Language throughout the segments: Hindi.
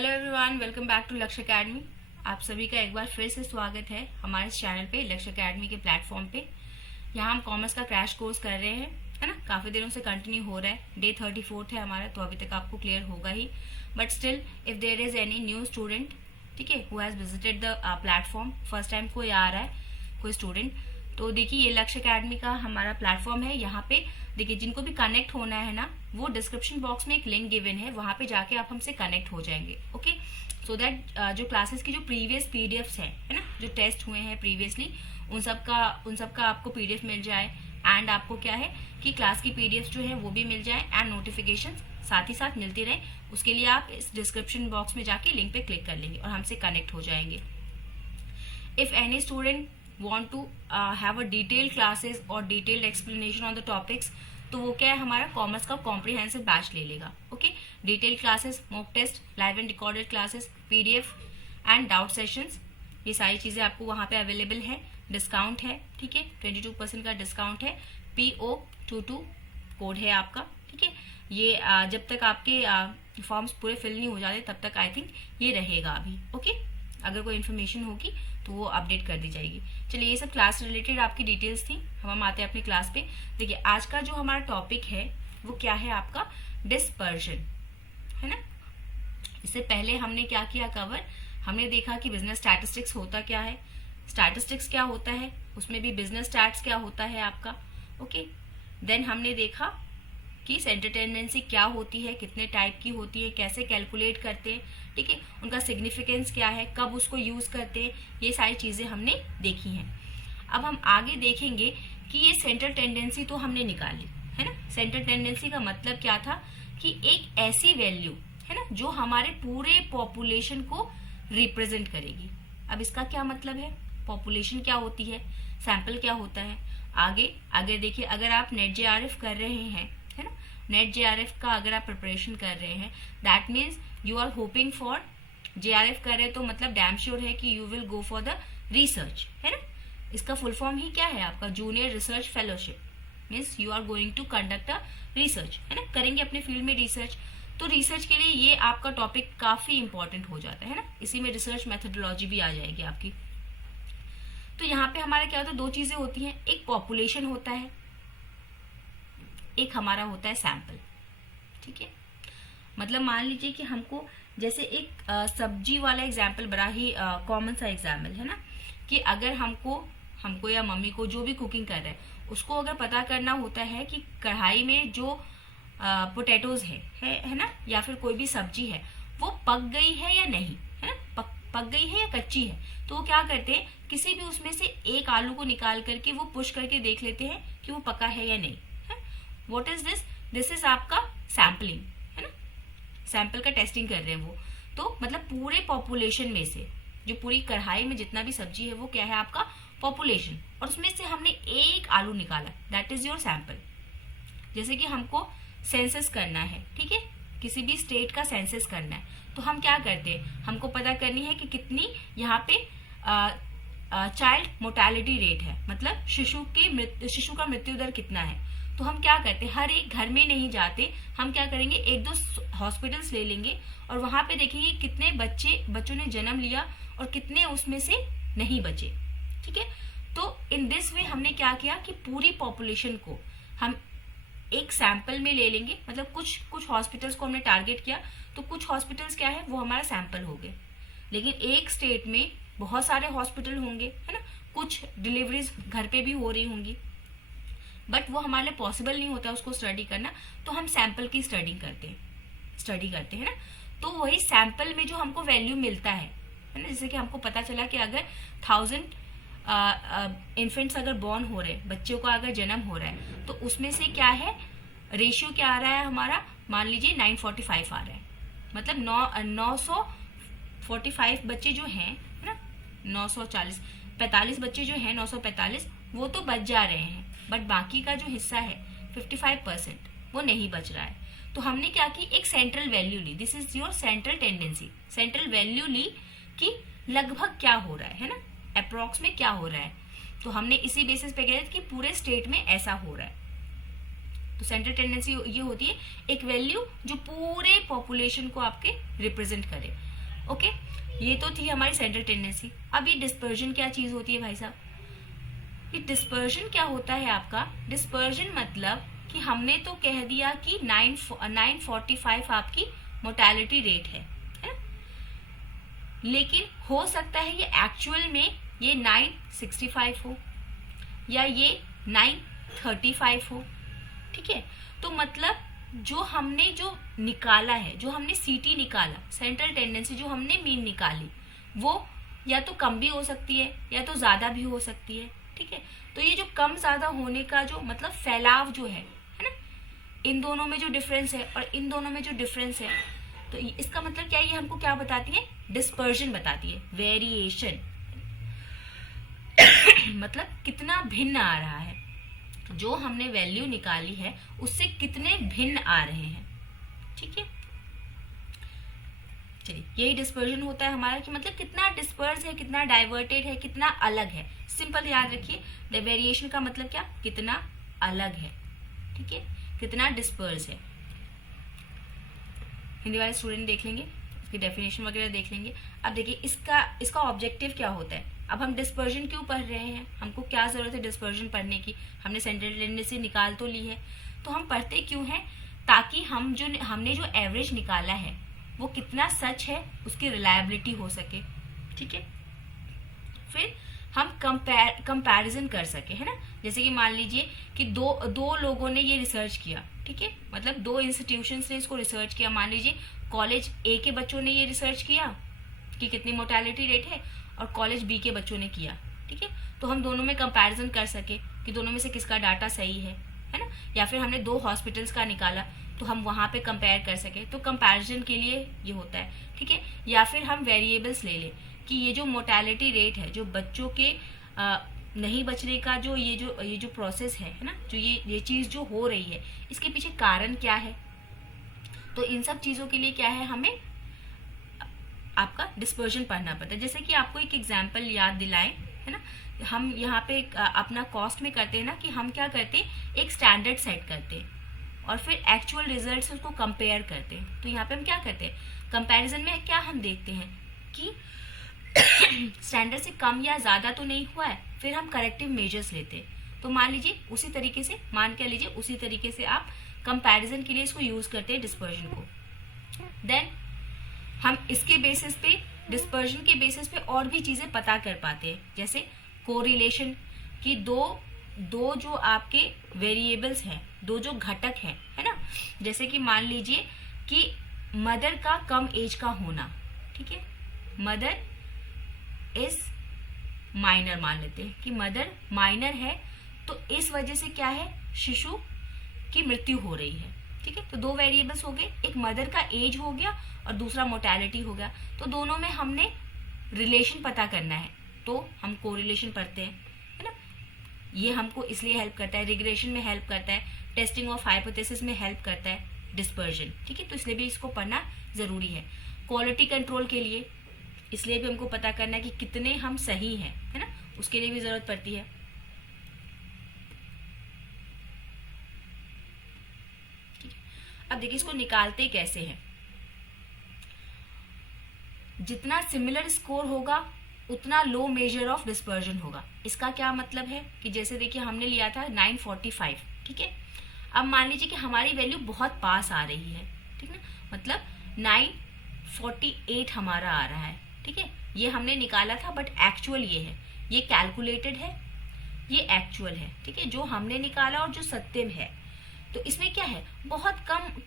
Hello everyone, welcome back to Lakshya academy. आप सभी का एक बार फिर से स्वागत है हमारे इस चैनल पे, लक्ष्य एकेडमी के प्लेटफॉर्म पे। यहाँ हम कॉमर्स का क्रैश कोर्स कर रहे हैं, है ना। काफ़ी दिनों से कंटिन्यू हो रहा है। डे 34 है हमारा, तो अभी तक आपको क्लियर होगा ही। But still if there is any new student, ठीक है, who has visited the platform, first time कोई आ रहा है कोई स्टूडेंट, तो देखिए ये लक्ष्य एकेडमी का हमारा प्लेटफॉर्म है। यहाँ पे देखिए जिनको भी कनेक्ट होना है ना, वो डिस्क्रिप्शन बॉक्स में एक लिंक गिवन है, वहां पे जाके आप हमसे कनेक्ट हो जाएंगे। ओके, सो दैट जो क्लासेस की जो प्रीवियस पीडीएफ्स हैं, है ना, जो टेस्ट हुए हैं प्रीवियसली, उन सब का आपको पीडीएफ मिल जाए। एंड आपको क्या है कि क्लास की पीडीएफ जो है वो भी मिल जाए एंड नोटिफिकेशन साथ ही साथ मिलती रहे। उसके लिए आप इस डिस्क्रिप्शन बॉक्स में जाके लिंक पे क्लिक कर लेंगे और हमसे कनेक्ट हो जाएंगे। If any student want to have a detailed classes और detailed explanation on the topics, तो वो क्या है, हमारा कॉमर्स का कॉम्प्रिहेंसिव बैच ले लेगा। Okay, detail classes, mock test, live and recorded classes, PDF and doubt sessions, ये सारी चीज़ें आपको वहाँ पे अवेलेबल है। डिस्काउंट है, ठीक है, 22% का डिस्काउंट है। PO22 कोड है आपका, ठीक है। ये जब तक आपके फॉर्म्स पूरे फिल नहीं हो जाते तब तक आई थिंक ये रहेगा अभी। ओके, अगर कोई इन्फॉर्मेशन होगी तो वो अपडेट कर दी जाएगी। चलिए, ये सब क्लास रिलेटेड आपकी डिटेल्स थी। हम आते हैं अपनी क्लास पे। देखिए आज का जो हमारा टॉपिक है वो क्या है, आपका डिस्पर्जन, है ना। इससे पहले हमने क्या किया कवर, हमने देखा कि बिजनेस स्टैटिस्टिक्स होता क्या है, स्टैटिस्टिक्स क्या होता है, उसमें भी बिजनेस स्टैट्स क्या होता है आपका। ओके, देन हमने देखा कि सेंटर टेंडेंसी क्या होती है, कितने टाइप की होती है, कैसे कैलकुलेट करते हैं, ठीक है, उनका सिग्निफिकेंस क्या है, कब उसको यूज करते हैं, ये सारी चीजें हमने देखी हैं। अब हम आगे देखेंगे कि ये सेंटर टेंडेंसी तो हमने निकाली, है ना। सेंटर टेंडेंसी का मतलब क्या था कि एक ऐसी वैल्यू, है ना, जो हमारे पूरे पॉपुलेशन को रिप्रेजेंट करेगी। अब इसका क्या मतलब है, पॉपुलेशन क्या होती है, सैंपल क्या होता है। आगे देखिए, अगर आप नेट जेआरएफ कर रहे हैं, है ना, नेट जेआरएफ का अगर आप प्रिपरेशन कर रहे हैं, that means you are hoping for JRF कर रहे हैं, तो मतलब डैम श्योर है कि you will go for the research, है ना। इसका फुल फॉर्म ही क्या है आपका, junior research fellowship, means you are going to conduct a research, है ना, करेंगे अपने फील्ड में रिसर्च। तो रिसर्च के लिए ये आपका टॉपिक काफी इंपॉर्टेंट हो जाता है ना, इसी में रिसर्च मेथोडोलॉजी भी आ जाएगी आपकी। तो यहाँ पे हमारा क्या होता है, दो चीजें होती हैं, एक पॉपुलेशन होता है, एक हमारा होता है सैंपल, ठीक है। मतलब मान लीजिए कि हमको जैसे एक सब्जी वाला एग्जाम्पल, बड़ा ही कॉमन सा एग्जाम्पल है ना, कि अगर हमको या मम्मी को जो भी कुकिंग कर रहे हैं उसको अगर पता करना होता है कि कढ़ाई में जो पोटैटोज है ना, या फिर कोई भी सब्जी है वो पक गई है या नहीं, है ना, पक गई है या कच्ची है, तो वो क्या करते हैं, किसी भी उसमें से एक आलू को निकाल करके वो पुश करके देख लेते हैं कि वो पका है या नहीं। What is this? This is आपका सैम्पलिंग, है ना, सैंपल का टेस्टिंग कर रहे हैं वो। तो मतलब पूरे पॉपुलेशन में से, जो पूरी कढ़ाई में जितना भी सब्जी है वो क्या है आपका पॉपुलेशन, और उसमें से हमने एक आलू निकाला, दैट इज योर सैंपल। जैसे कि हमको सेंसस करना है, ठीक है, किसी भी स्टेट का सेंसस करना है, तो हम क्या करते हैं, हमको पता करनी है कि कितनी यहाँ पे चाइल्ड मोर्टेलिटी रेट है, मतलब शिशु का मृत्यु दर कितना है। तो हम क्या करते हैं, हर एक घर में नहीं जाते, हम क्या करेंगे, एक दो हॉस्पिटल्स ले लेंगे और वहां पे देखेंगे कितने बच्चों ने जन्म लिया और कितने उसमें से नहीं बचे, ठीक है। तो इन दिस वे हमने क्या किया कि पूरी पॉपुलेशन को हम एक सैंपल में ले लेंगे, मतलब कुछ हॉस्पिटल्स को हमने टारगेट किया, तो कुछ हॉस्पिटल्स क्या है वो हमारा सैंपल हो गए। लेकिन एक स्टेट में बहुत सारे हॉस्पिटल होंगे, है ना, कुछ डिलीवरीज घर पे भी हो रही होंगी, बट वो हमारे लिए पॉसिबल नहीं होता उसको स्टडी करना, तो हम सैंपल की स्टडी करते हैं ना। तो वही सैंपल में जो हमको वैल्यू मिलता है ना, जैसे कि हमको पता चला कि अगर 1000 इन्फेंट्स अगर बॉर्न हो रहे हैं, बच्चों का अगर जन्म हो रहा है, तो उसमें से क्या है, रेशियो क्या आ रहा है हमारा, मान लीजिए 945 आ रहा है, मतलब 945 बच्चे जो हैं, है ना, 45 बच्चे जो हैं, 945 वो तो बच जा रहे हैं, बट बाकी का जो हिस्सा है 55% वो नहीं बच रहा है। तो हमने क्या की, एक सेंट्रल वैल्यू ली, this is your central tendency, central value ली कि लगभग क्या हो रहा है ना, अप्रोक्स में क्या हो रहा है। तो हमने इसी बेसिस पे गए कि पूरे स्टेट में ऐसा हो रहा है। तो सेंट्रल टेंडेंसी ये होती है एक वैल्यू जो पूरे पॉपुलेशन को आपके रिप्रेजेंट करे। ओके, ये तो थी हमारी सेंट्रल टेंडेंसी। अब ये डिस्पर्जन क्या चीज होती है भाई साहब? ये डिस्पर्जन क्या होता है आपका? डिस्पर्जन मतलब कि हमने तो कह दिया कि 945 आपकी मोर्टेलिटी रेट है ना? लेकिन हो सकता है ये एक्चुअल में ये 965 हो या ये 935 हो, ठीक है। तो मतलब जो हमने जो निकाला है, जो हमने सीटी निकाला, सेंट्रल टेंडेंसी जो हमने मीन निकाली, वो या तो कम भी हो सकती है या तो ज्यादा भी हो सकती है, ठीक है। तो ये जो कम ज्यादा होने का जो मतलब फैलाव जो है ना, इन दोनों में जो डिफरेंस है और इन दोनों में जो डिफरेंस है, तो इसका मतलब क्या है? ये हमको क्या बताती है? डिस्पर्जन बताती है, वेरिएशन मतलब कितना भिन्न आ रहा है, जो हमने वैल्यू निकाली है उससे कितने भिन्न आ रहे हैं, ठीक है। चलिए, यही डिस्पर्जन होता है हमारा कि मतलब कितना डिस्पर्स है, कितना डाइवर्टेड है, कितना अलग है। सिंपल याद रखिए, द वेरिएशन का मतलब क्या? कितना अलग है, ठीक है, कितना डिस्पर्स है। हिंदी वाले स्टूडेंट देख लेंगे, इसकी डेफिनेशन वगैरह देख लेंगे। अब देखिए इसका ऑब्जेक्टिव क्या होता है। अब हम डिस्पर्जन क्यों पढ़ रहे हैं? हमको क्या जरूरत है डिस्पर्जन पढ़ने की? हमने सेंट्रल टेंडेंसी निकाल तो ली है, तो हम पढ़ते क्यों हैं? ताकि हमने जो एवरेज निकाला है वो कितना सच है, उसकी रिलायबिलिटी हो सके, ठीक है। फिर हम कंपैरिजन कर सके, है ना। जैसे कि मान लीजिए कि दो लोगों ने ये रिसर्च किया, ठीक है, मतलब दो इंस्टीट्यूशंस ने इसको रिसर्च किया। मान लीजिए कॉलेज ए के बच्चों ने ये रिसर्च किया कि कितनी मोर्टेलिटी रेट है, और कॉलेज बी के बच्चों ने किया, ठीक है। तो हम दोनों में कंपैरिजन कर सके कि दोनों में से किसका डाटा सही है ना। या फिर हमने दो हॉस्पिटल्स का निकाला तो हम वहां पे कंपेयर कर सके, तो कंपैरिजन के लिए ये होता है, ठीक है। या फिर हम वेरिएबल्स ले लें कि ये जो मोर्टेलिटी रेट है, जो बच्चों के नहीं बचने का जो ये जो प्रोसेस है ना, जो ये चीज जो हो रही है, इसके पीछे कारण क्या है। तो इन सब चीजों के लिए क्या है, हमें आपका डिस्पर्जन पढ़ना पड़ता है। जैसे कि आपको एक एग्जाम्पल याद दिलाएं, है ना। हम यहाँ पे अपना कॉस्ट में करते हैं ना, कि हम क्या करते हैं, एक स्टैंडर्ड सेट करते हैं और फिर एक्चुअल रिजल्ट से उसको कंपेयर करते हैं। तो यहाँ पे हम क्या करते हैं, कंपैरिजन में क्या हम देखते हैं कि स्टैंडर्ड से कम या ज्यादा तो नहीं हुआ है, फिर हम करेक्टिव मेजर्स लेते हैं। तो मान लीजिए उसी तरीके से, मान के लीजिए उसी तरीके से आप कंपैरिजन के लिए इसको यूज करते हैं डिस्पर्जन को। देन हम इसके बेसिस पे, डिस्पर्जन के बेसिस पे और भी चीजें पता कर पाते हैं, जैसे कोरिलेशन कि दो जो आपके वेरिएबल्स हैं, दो जो घटक हैं, है ना। जैसे कि मान लीजिए कि मदर का कम एज का होना, ठीक है, मदर इज माइनर, मान लेते हैं कि मदर माइनर है, तो इस वजह से क्या है, शिशु की मृत्यु हो रही है, ठीक है। तो दो वेरिएबल्स हो गए, एक मदर का एज हो गया और दूसरा मोर्टेलिटी हो गया। तो दोनों में हमने रिलेशन पता करना है, तो हम कोरिलेशन पढ़ते हैं, है ना। ये हमको इसलिए हेल्प करता है, रिग्रेशन में हेल्प करता है, टेस्टिंग ऑफ हाइपोथेसिस में हेल्प करता है डिस्पर्जन, ठीक है। तो इसलिए भी इसको पढ़ना जरूरी है। क्वालिटी कंट्रोल के लिए इसलिए भी हमको पता करना है कि कितने हम सही हैं, है ना, उसके लिए भी जरूरत पड़ती है, ठीक है। अब देखिए इसको निकालते कैसे हैं। जितना सिमिलर स्कोर होगा उतना लो मेजर ऑफ डिस्पर्जन होगा। इसका क्या मतलब है कि जैसे देखिए हमने लिया था 945, ठीक है। अब मान लीजिए कि हमारी वैल्यू बहुत पास आ रही है, ठीक ना, मतलब 948 हमारा आ रहा है, ठीक है। ये हमने निकाला था बट एक्चुअल ये है, ये कैलकुलेटेड है, ये एक्चुअल है, ठीक है, जो हमने निकाला और जो सत्य है। तो इसमें क्या है, बहुत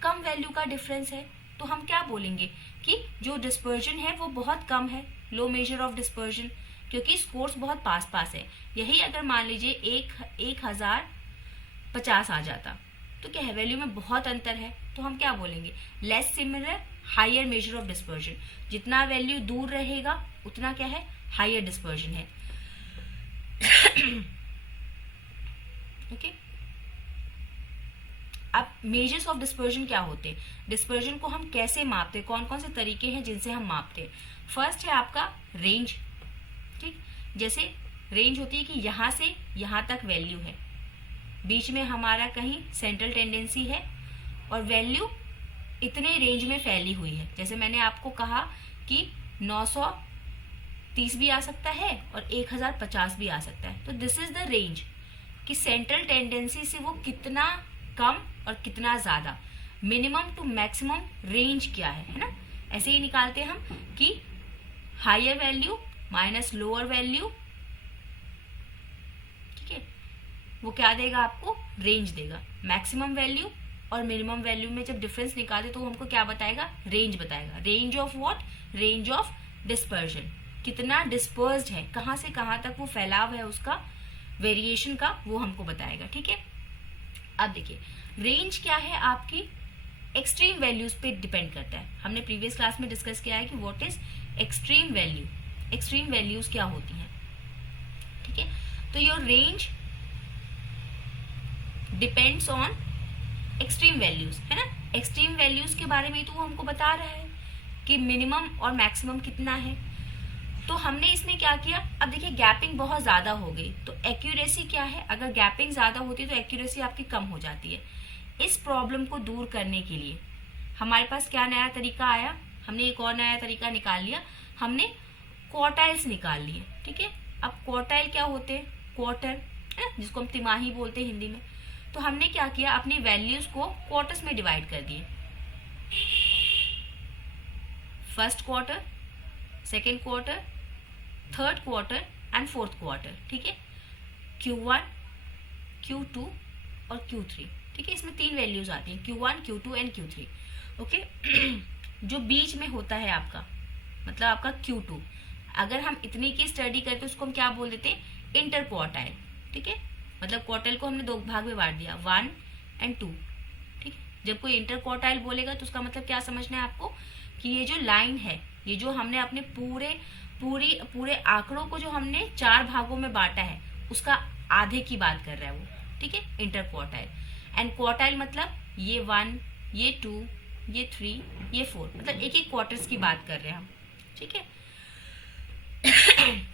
कम वैल्यू का डिफरेंस है। तो हम क्या बोलेंगे कि जो डिस्पर्जन है वो बहुत कम है, लो मेजर ऑफ डिस्पर्जन, क्योंकि स्कोर्स बहुत पास पास है। यही अगर मान लीजिए 1050 आ जाता तो क्या है, वैल्यू में बहुत अंतर है, तो हम क्या बोलेंगे, less similar higher measure of dispersion. जितना वैल्यू दूर रहेगा उतना क्या है, हायर डिस्पर्जन है, ओके। अब मेजर्स ऑफ डिस्पर्जन क्या होते हैं, डिस्पर्जन को हम कैसे मापते हैं, कौन कौन से तरीके हैं जिनसे हम मापते हैं। फर्स्ट है आपका रेंज, ठीक। जैसे रेंज होती है कि यहां से यहां तक वैल्यू है, बीच में हमारा कहीं सेंट्रल टेंडेंसी है और वैल्यू इतने रेंज में फैली हुई है। जैसे मैंने आपको कहा कि 930 भी आ सकता है और 1050 भी आ सकता है। तो दिस इज द रेंज कि सेंट्रल टेंडेंसी से वो कितना कम और कितना ज्यादा, मिनिमम टू मैक्सिमम रेंज क्या है ना। ऐसे ही निकालते हैं हम कि higher value minus lower value, ठीक है, वो क्या देगा आपको, रेंज देगा। मैक्सिमम वैल्यू और मिनिमम वैल्यू में जब डिफरेंस निकाले तो वो हमको क्या बताएगा, रेंज बताएगा। Range of what, range of dispersion, कितना डिस्पर्स्ड है, कहां से कहां तक वो फैलाव है उसका, वेरिएशन का, वो हमको बताएगा। ठीक है, अब देखिए रेंज क्या है आपकी, एक्सट्रीम वैल्यूज पे डिपेंड करता है। हमने प्रीवियस क्लास में डिस्कस किया है कि what is extreme value, extreme values क्या होती हैं। ठीक है, तो your range depends on extreme values, है ना। एक्सट्रीम वैल्यूज के बारे में तो वो हमको बता रहा है कि मिनिमम और मैक्सिमम कितना है। तो हमने इसमें क्या किया, अब देखिए गैपिंग बहुत ज्यादा हो गई तो एक्यूरेसी क्या है, अगर गैपिंग ज्यादा होती है तो एक्यूरेसी आपकी कम हो जाती है। इस प्रॉब्लम को दूर करने के लिए हमारे पास क्या नया तरीका आया, हमने एक और नया तरीका निकाल लिया, हमने क्वार्टाइल्स निकाल लिए। ठीक है, अब क्वार्टाइल क्या होते हैं, क्वार्टर, जिसको हम तिमाही बोलते हैं हिंदी में। तो हमने क्या किया, अपनी वैल्यूज को क्वार्टर्स में डिवाइड कर दिए, first quarter, second quarter, third quarter and fourth quarter. ठीक है, Q1, Q2 और Q3। ठीक है, इसमें 3 वैल्यूज आती हैं, Q1, Q2 and Q3। Okay, जो बीच में होता है आपका, मतलब आपका Q2, अगर हम इतनी की स्टडी करते तो उसको हम क्या बोल देते हैं, इंटर क्वार्टाइल। ठीक है, मतलब क्वार्टाइल को हमने 2 भाग में बांट दिया, 1 एंड 2। ठीक है, जब कोई इंटर क्वार्टाइल बोलेगा तो उसका मतलब क्या समझना है आपको, कि ये जो लाइन है, ये जो हमने अपने पूरे आंकड़ों को जो हमने 4 भागों में बांटा है उसका आधे की बात कर रहा है वो। ठीक है, इंटर क्वार्टाइल। एंड क्वार्टाइल मतलब ये 1, ये 2, ये 3, ये 4, मतलब एक एक क्वार्टर्स की बात कर रहे हैं हम। ठीक है,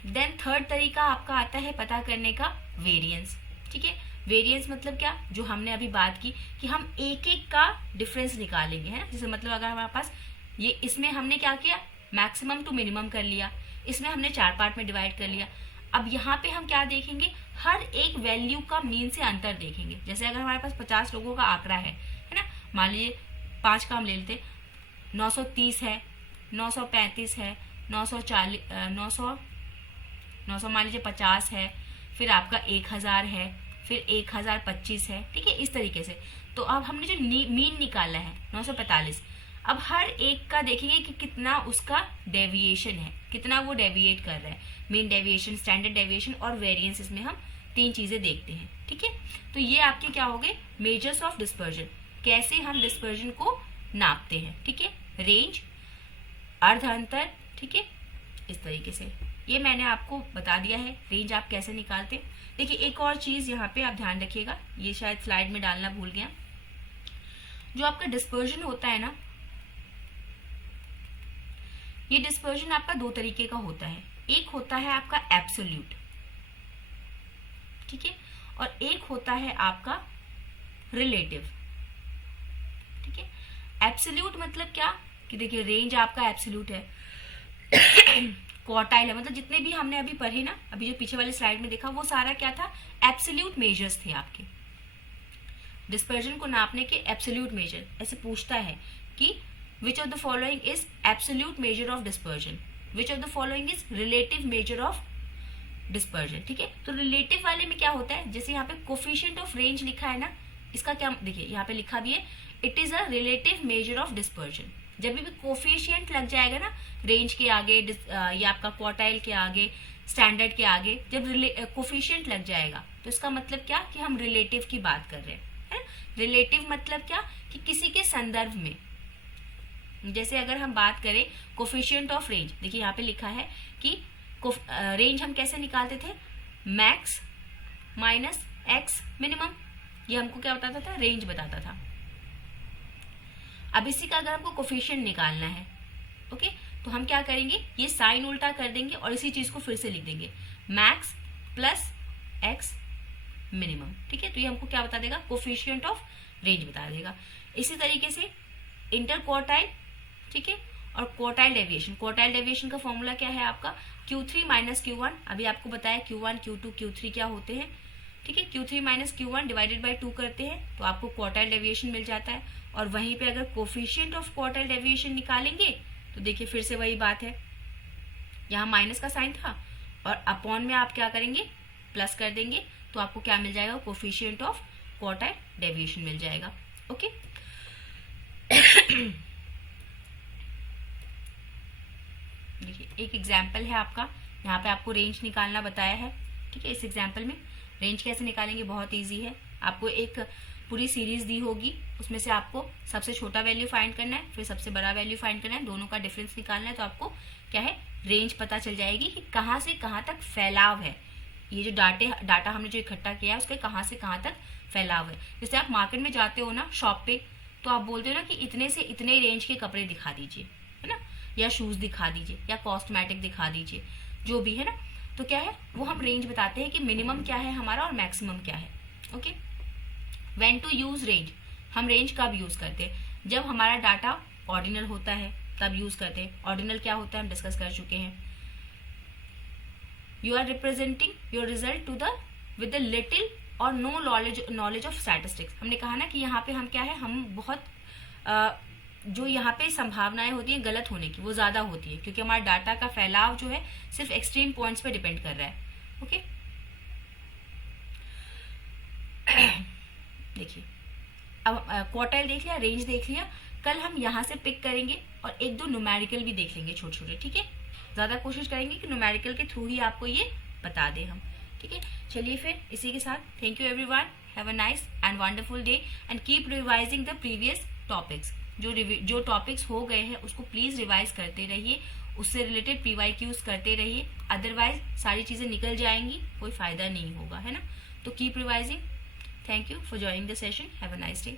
देन थर्ड तरीका आपका आता है पता करने का, वेरिएंस। ठीक है, वेरिएंस मतलब क्या, जो हमने अभी बात की कि हम एक एक का डिफरेंस निकालेंगे, है ना। जैसे मतलब अगर हमारे पास ये, इसमें हमने क्या किया, मैक्सिमम टू मिनिमम कर लिया, इसमें हमने 4 पार्ट में डिवाइड कर लिया। अब यहाँ पे हम क्या देखेंगे, हर एक वैल्यू का मीन से अंतर देखेंगे। जैसे अगर हमारे पास 50 लोगों का आंकड़ा है ना, मान लीजिए 5 का हम ले लेते, 930 है, 935 है, 900 मान लीजिए 50 है, फिर आपका 1000 है, फिर 1025 है। ठीक है, इस तरीके से। तो अब हमने जो मीन निकाला है 945, अब हर एक का देखेंगे कि कितना उसका डेविएशन है, कितना वो डेविएट कर रहा है। मीन डेविएशन, स्टैंडर्ड डेविएशन और वेरिएंस, इसमें हम 3 चीजें देखते हैं। ठीक है, तो ये आपके क्या हो गए, मेजर्स ऑफ डिस्पर्जन, कैसे हम डिस्पर्जन को नापते हैं। ठीक है, रेंज, अर्ध अंतर, ठीक है, इस तरीके से ये मैंने आपको बता दिया है रेंज आप कैसे निकालते हैं। देखिए एक और चीज यहाँ पे आप ध्यान रखिएगा, ये शायद स्लाइड में डालना भूल गया, जो आपका डिस्पर्जन होता है ना, ये डिस्पर्जन आपका 2 तरीके का होता है। एक होता है आपका एब्सोल्यूट, ठीक है, और एक होता है आपका रिलेटिव। ठीक है, एब्सोल्यूट मतलब क्या, कि देखिए रेंज आपका एब्सोल्यूट है, क्वार्टाइल है, मतलब जितने भी हमने अभी पढ़े ना, अभी जो पीछे वाले स्लाइड में देखा, वो सारा क्या था, एब्सोल्यूट मेजर्स थे आपके। डिस्पर्जन को नापने के एब्सोल्यूट मेजर, ऐसे पूछता है कि which of the following is absolute measure of dispersion, which of the following is relative measure of dispersion। ठीक है, तो रिलेटिव वाले में क्या होता है, जैसे यहाँ पे कोफिशिएंट ऑफ रेंज लिखा है ना, इसका क्या, देखिए यहाँ पे लिखा भी है, it is a relative major of dispersion. जब भी कोफिशिएंट लग जाएगा ना रेंज के आगे, या आपका क्वार्टाइल के आगे, स्टैंडर्ड के आगे, जब कोफिशिएंट लग जाएगा तो इसका मतलब क्या, कि हम रिलेटिव की बात कर रहे हैं। रिलेटिव मतलब क्या, कि किसी के संदर्भ में। जैसे अगर हम बात करें कोफिशिएंट ऑफ रेंज, देखिए यहाँ पे लिखा है कि रेंज हम कैसे निकालते थे, मैक्स माइनस एक्स मिनिमम, ये हमको क्या बताता था, रेंज बताता था। अब इसी का अगर हमको कोफिशिएंट निकालना है, ओके, तो हम क्या करेंगे, ये साइन उल्टा कर देंगे और इसी चीज को फिर से लिख देंगे, मैक्स प्लस एक्स मिनिमम। ठीक है, तो ये हमको क्या बता देगा, कोफिशिएंट ऑफ रेंज बता देगा। इसी तरीके से इंटर क्वार्टाइल, ठीक है, और क्वार्टाइल डेविएशन, क्वार्टाइल डेविएशन का फॉर्मूला क्या है आपका Q3 माइनस Q1, अभी आपको बताया Q1 Q2 Q3 क्या होते हैं, ठीक है। Q3 minus Q1 divided by 2 करते हैं तो आपको क्वार्टाइल डेविएशन मिल जाता है। और वहीं पे अगर कोफिशिएंट ऑफ क्वार्टाइल डेविएशन निकालेंगे तो देखिए फिर से वही बात है, यहाँ माइनस का साइन था और अपॉन में आप क्या करेंगे प्लस कर देंगे, तो आपको क्या मिल जाएगा कोफिशिएंट ऑफ क्वार्टाइल डेविएशन मिल जाएगा। ओके देखिए एक एग्जाम्पल है आपका, यहाँ पे आपको रेंज निकालना बताया है, ठीक है। इस एग्जाम्पल में रेंज कैसे निकालेंगे बहुत इजी है, आपको एक पूरी सीरीज दी होगी, उसमें से आपको सबसे छोटा वैल्यू फाइंड करना है, फिर सबसे बड़ा वैल्यू फाइंड करना है, दोनों का डिफरेंस निकालना है, तो आपको क्या है रेंज पता चल जाएगी कि कहाँ से कहाँ तक फैलाव है, ये जो डाटा हमने जो इकट्ठा किया है उसके कहाँ से कहाँ तक फैलाव है। जैसे आप मार्केट में जाते हो ना शॉप पे, तो आप बोलते हो ना कि इतने से इतने रेंज के कपड़े दिखा दीजिए, है ना, या शूज दिखा दीजिए या कॉस्मेटिक दिखा दीजिए, जो भी है ना, तो क्या है वो हम रेंज बताते हैं कि मिनिमम क्या है हमारा और मैक्सिमम क्या है। Okay, when to use range, हम रेंज कब यूज करते हैं, जब हमारा डाटा ऑर्डिनल होता है तब यूज करते हैं। ऑर्डिनल क्या होता है हम डिस्कस कर चुके हैं। You are representing your result to the with the little or no knowledge of statistics. हमने कहा ना कि यहाँ पे हम क्या है, हम बहुत जो यहाँ पे संभावनाएं होती हैं गलत होने की वो ज्यादा होती है, क्योंकि हमारा डाटा का फैलाव जो है सिर्फ एक्सट्रीम पॉइंट्स पे डिपेंड कर रहा है। ओके देखिए अब क्वार्टाइल देख लिया, रेंज देख लिया, कल हम यहाँ से पिक करेंगे और एक दो न्यूमेरिकल भी देख लेंगे छोटे छोटे, ठीक है। ज्यादा कोशिश करेंगे कि न्यूमेरिकल के थ्रू ही आपको ये बता दें हम, ठीक है। चलिए फिर इसी के साथ thank you everyone, have a nice and wonderful day and keep revising the previous topics. जो टॉपिक्स हो गए हैं उसको प्लीज रिवाइज करते रहिए, उससे रिलेटेड PYQs करते रहिए, अदरवाइज सारी चीजें निकल जाएंगी, कोई फायदा नहीं होगा, है ना। तो keep revising. Thank you for joining the session, have a nice day.